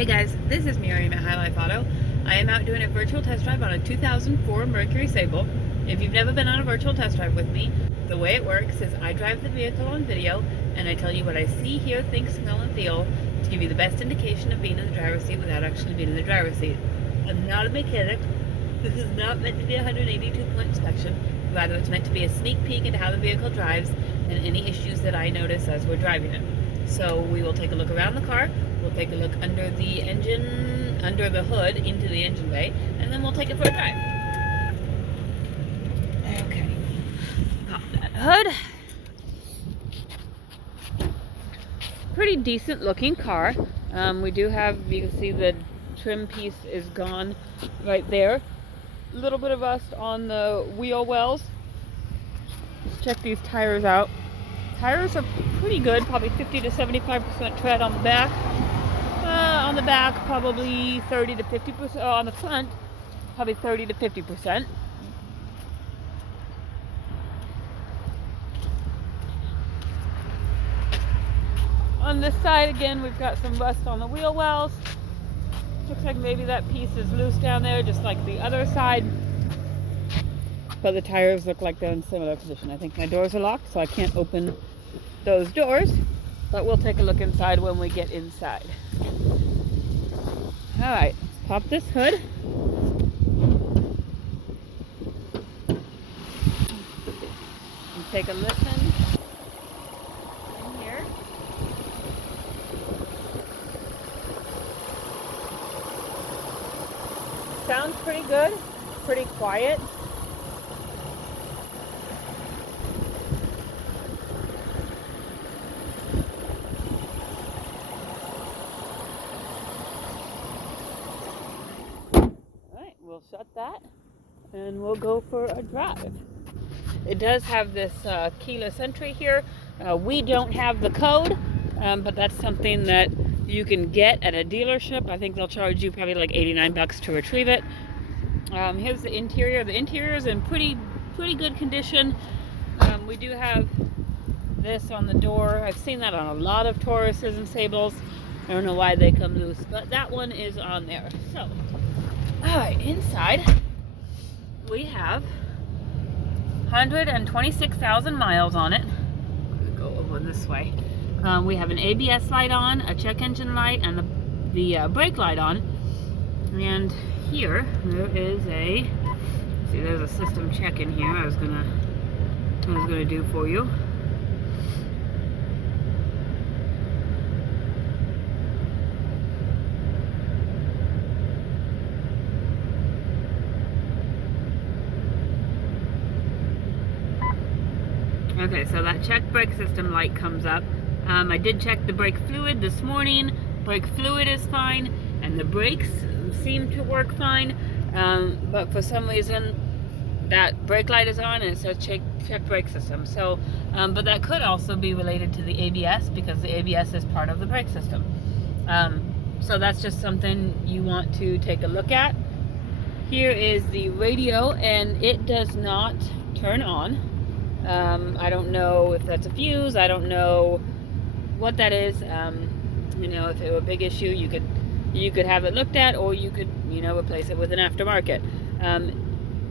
Hey guys, this is Miriam at High Life Auto. I am out doing a virtual test drive on a 2004 Mercury Sable. If you've never been on a virtual test drive with me, the way it works is I drive the vehicle on video and I tell you what I see, hear, think, smell, and feel to give you the best indication of being in the driver's seat without actually being in the driver's seat. I'm not a mechanic. This is not meant to be a 182-point inspection. Rather, it's meant to be a sneak peek into how the vehicle drives and any issues that I notice as we're driving it. So we will take a look around the car, we'll take a look under the engine, under the hood, into the engine bay, and then we'll take it for a drive. Okay, pop that hood. Pretty decent looking car. We do have, you can see the trim piece is gone right there. A little bit of rust on the wheel wells. Let's check these tires out. Tires are pretty good, probably 50 to 75% tread on the back. On the back, probably 30 to 50%. On the front, probably 30 to 50%. On this side, again, we've got some rust on the wheel wells. Looks like maybe that piece is loose down there, just like the other side. But the tires look like they're in similar position. I think my doors are locked, so I can't open those doors. But we'll take a look inside when we get inside. Alright, let's pop this hood. And take a listen in here. Sounds pretty good, pretty quiet. Alright, we'll shut that and we'll go for a drive. It does have this keyless entry here. We don't have the code, but that's something that you can get at a dealership. I think they'll charge you probably like $89 to retrieve it. Here's the interior. The interior is in pretty good condition. We do have this on the door. I've seen that on a lot of Tauruses and Sables. I don't know why they come loose, but that one is on there. So, alright, inside we have 126,000 miles on it. I'm gonna go over this way. We have an ABS light on, a check engine light, and the brake light on. And here there is there's a system check in here I was gonna do for you. Okay, so that check brake system light comes up. I did check the brake fluid this morning. Brake fluid is fine, and the brakes seem to work fine. But for some reason, that brake light is on and it says check brake system. So, but that could also be related to the ABS because the ABS is part of the brake system. So that's just something you want to take a look at. Here is the radio, and it does not turn on. I don't know if that's a fuse. I don't know what that is. You know, if it were a big issue, you could have it looked at, or you could, you know, replace it with an aftermarket.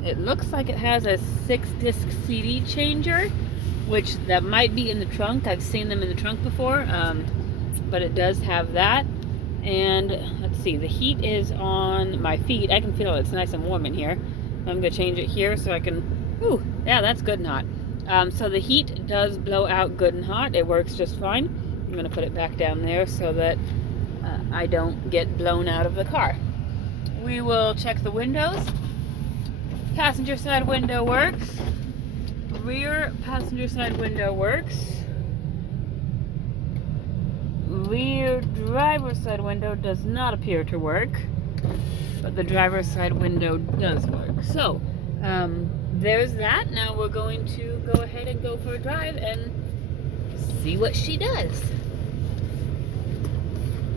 It looks like it has a 6-disc CD changer, which that might be in the trunk. I've seen them in the trunk before, but it does have that. And let's see, the heat is on my feet. I can feel it. It's nice and warm in here. I'm gonna change it here so I can. Ooh, yeah, that's good and hot. So the heat does blow out good and hot. It works just fine. I'm going to put it back down there so that I don't get blown out of the car. We will check the windows. Passenger side window works. Rear passenger side window works. Rear driver's side window does not appear to work, but the driver's side window does work. So, there's that. Now we're going to go ahead and go for a drive and see what she does.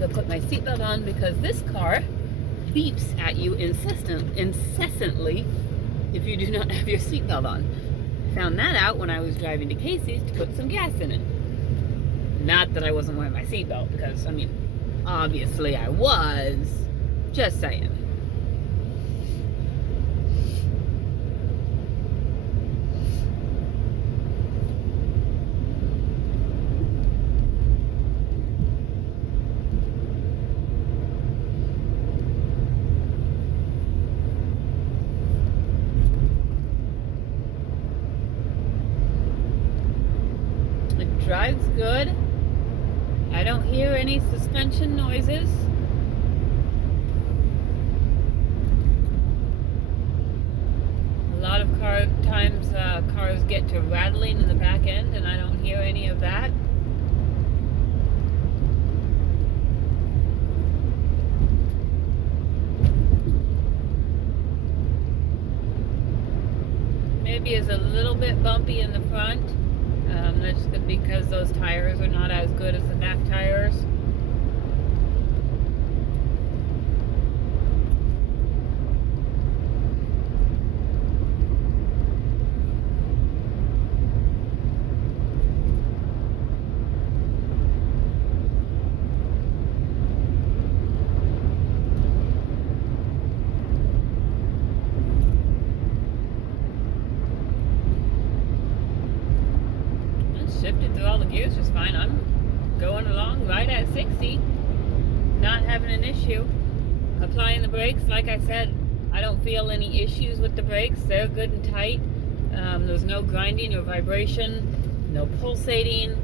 I'll put my seatbelt on because this car beeps at you incessantly if you do not have your seatbelt on. Found that out when I was driving to Casey's to put some gas in it. Not that I wasn't wearing my seatbelt, because, I mean, Obviously I was. Just saying. It drives good. I don't hear any suspension noises. A lot of cars get to rattling in the back end, and I don't hear any of that. Maybe is a little bit bumpy in the front. That's because those tires are not as good as the back tires. Shifted through all the gears just fine. I'm going along right at 60, not having an issue. Applying the brakes, like I said, I don't feel any issues with the brakes. They're good and tight. There's no grinding or vibration, no pulsating,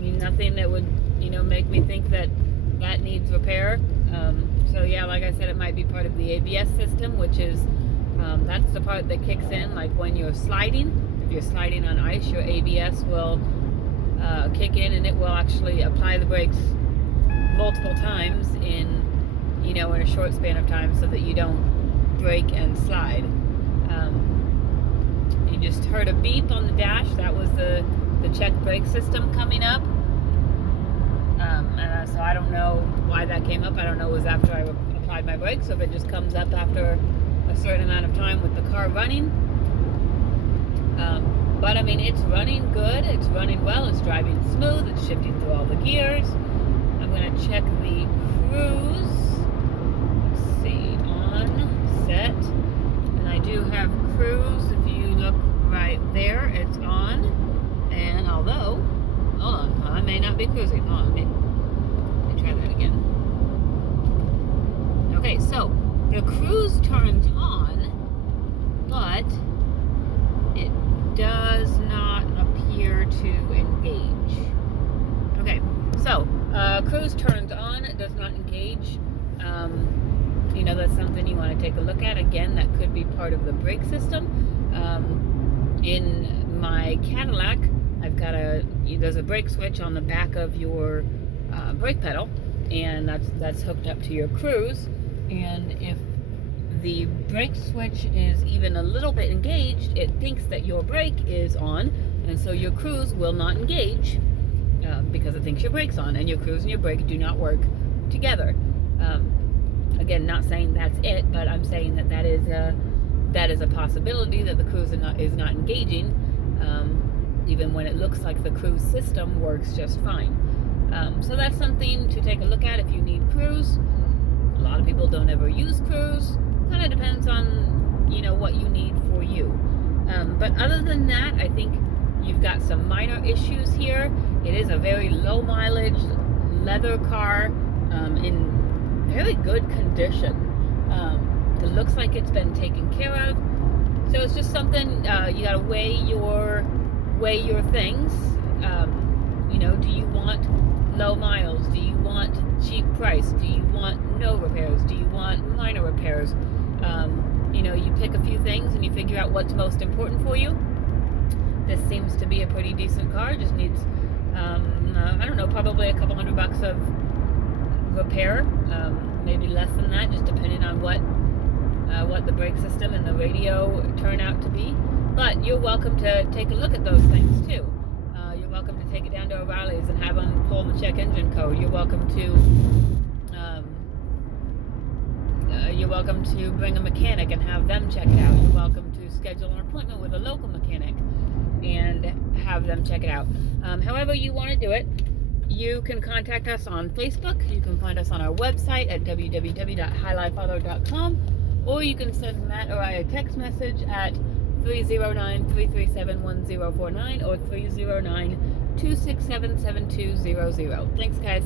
nothing that would make me think that needs repair. So yeah, like I said, it might be part of the ABS system, which is that's the part that kicks in like when you're sliding. If you're sliding on ice, your ABS will kick in, and it will actually apply the brakes multiple times in a short span of time, so that you don't brake and slide. You just heard a beep on the dash. That was the check brake system coming up. So I don't know why that came up. I don't know if it was after I applied my brakes, or if it just comes up after a certain amount of time with the car running. But I mean, it's running good, it's running well, it's driving smooth, it's shifting through all the gears. I'm going to check the cruise. Let's see, on, set. And I do have cruise. If you look right there, it's on. And although, hold on, I may not be cruising. Hold on, let me try that again. Okay, so the cruise turns on, but it does not appear to engage. Okay, so cruise turns on, it does not engage. That's something you want to take a look at. Again, that could be part of the brake system. In my Cadillac, I've got there's a brake switch on the back of your brake pedal, and that's hooked up to your cruise. And if the brake switch is even a little bit engaged, it thinks that your brake is on, and so your cruise will not engage because it thinks your brake's on, and your cruise and your brake do not work together. Again, not saying that's it, but I'm saying that is a possibility, that the cruise is not engaging, even when it looks like the cruise system works just fine. So that's something to take a look at if you need cruise. A lot of people don't ever use cruise. Kind of depends on what you need for you. But other than that, I think you've got some minor issues here. It is a very low mileage leather car in very good condition. It looks like it's been taken care of. So it's just something you got to weigh your things. Do you want low miles? Do you want cheap price? Do you want no repairs? Do you want minor repairs? You pick a few things and you figure out what's most important for you. This seems to be a pretty decent car. Just needs, I don't know, probably a couple $100 of repair. Maybe less than that, just depending on what the brake system and the radio turn out to be. But you're welcome to take a look at those things too. You're welcome to take it down to O'Reilly's and have them pull the check engine code. You're welcome to bring a mechanic and have them check it out. You're welcome to schedule an appointment with a local mechanic and have them check it out. However you want to do it. You can contact us on Facebook. You can find us on our website at www.highlifeauto.com, or you can send Matt or I a text message at 309-337-1049 or 309-267-7200. Thanks, guys.